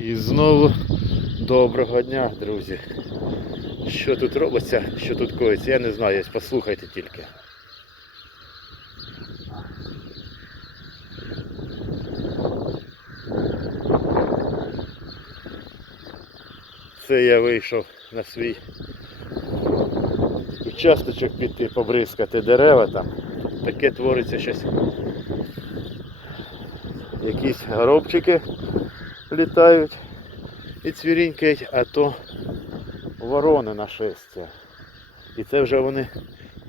І знову доброго дня, друзі. Що тут робиться, що тут коїться, я не знаю, послухайте тільки. Це я вийшов на свій участочок піти побризкати дерева там. Таке твориться щось. Якісь горобчики літають і цвірінькають, а то ворони нашестя. І це вже вони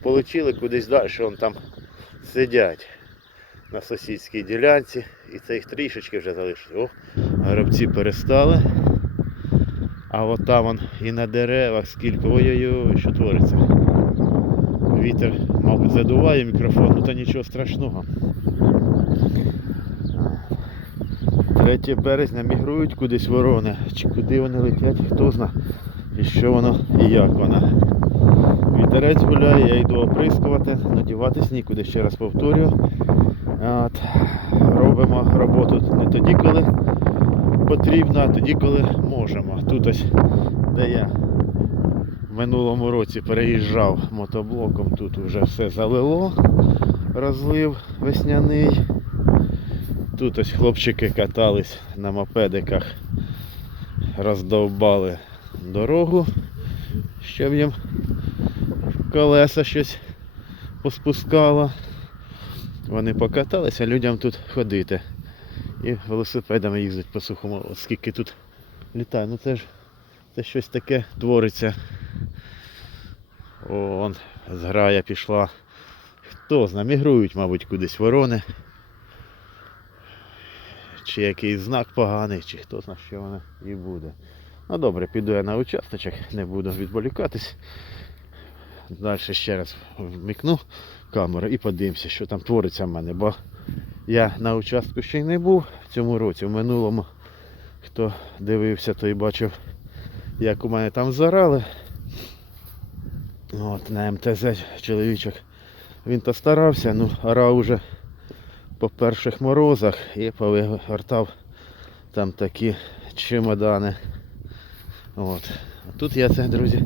полетіли кудись далі, вон там сидять на сусідській ділянці. І це їх трішечки вже залишилось. О, горобці перестали. А от там вон і на деревах скільки. Ой-ой-ой, що твориться. Вітер, мабуть, задуває мікрофон, ну та нічого страшного. 3 березня мігрують кудись ворони, чи куди вони летять, хто зна. І що воно і як воно. Вітерець гуляє, я йду оприскувати, надіватись нікуди, ще раз повторюю. От, робимо роботу не тоді, коли потрібно, а тоді, коли можемо. Тут ось, де я в минулому році переїжджав мотоблоком, тут вже все залило, розлив весняний. Тут ось хлопчики катались на мопедиках, роздовбали дорогу, щоб їм колеса щось поспускало. Вони покаталися, людям тут ходити. І велосипедами їздять по сухому. От скільки тут літає. Ну це ж це щось таке твориться. О, вон зграя пішла. Хто зна, мігрують, мабуть, кудись ворони. Чи якийсь знак поганий, чи хто зна, що воно і буде. Ну добре, піду я на участочок, не буду відволікатись. Далі ще раз вмікну камеру і подивимося, що там твориться в мене, бо я на участку ще й не був в цьому році. В минулому, хто дивився, той бачив, як у мене там зарали. От, на МТЗ чоловічок. Він то старався, ну уже по перших морозах і повигортав там такі чемодани. От. Тут я це, друзі,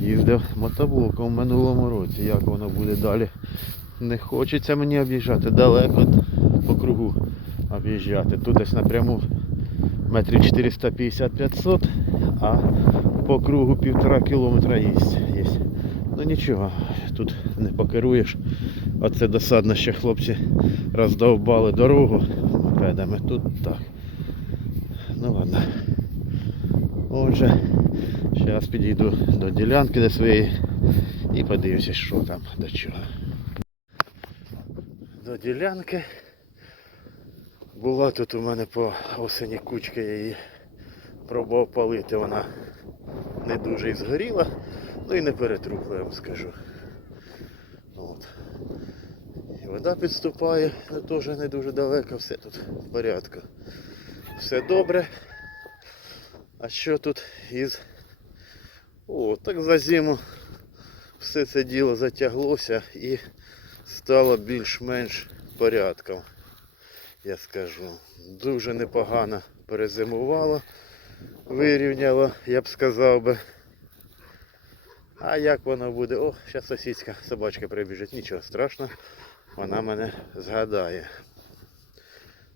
їздив мотоблоком в минулому році. Як воно буде далі? Не хочеться мені об'їжджати далеко по кругу об'їжджати. Тут десь напряму метрів 450-500, а по кругу півтора кілометра є. Ну нічого, тут не покеруєш. Оце досадно, що хлопці роздовбали дорогу мопедами. Тут так. Ну ладно. Отже, зараз підійду до ділянки до своєї і подивлюся, що там до чого. До ділянки. Була тут у мене по осені кучка, я її пробував палити, вона не дуже і згоріла, ну і не перетрухла, я вам скажу. От. І вода підступає, але теж не дуже далеко, все тут в порядку. Все добре. А що тут із... О, так за зиму все це діло затяглося і стало більш-менш порядком. Я скажу. Дуже непогано перезимувало, вирівняло, я б сказав би. А як воно буде? О, зараз сусідська собачка прибіжить, нічого страшного, вона мене згадає.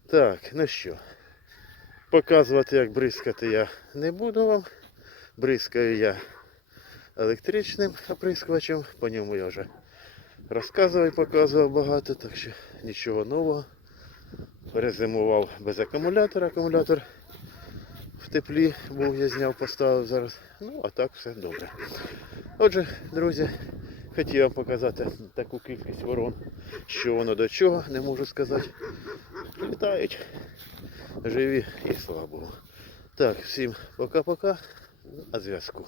Так, ну що, показувати як бризкати я не буду вам. Бризкаю я електричним оприскувачем, по ньому я вже розказував і показував багато, так що нічого нового. Перезимував без акумулятора, акумулятор в теплі був, я зняв, поставив зараз. Ну, а так все добре. Отже, друзі, хотів вам показати таку кількість ворон, що воно до чого, не можу сказати. Літають, живі і слава Богу. Так, всім пока-пока, на зв'язку.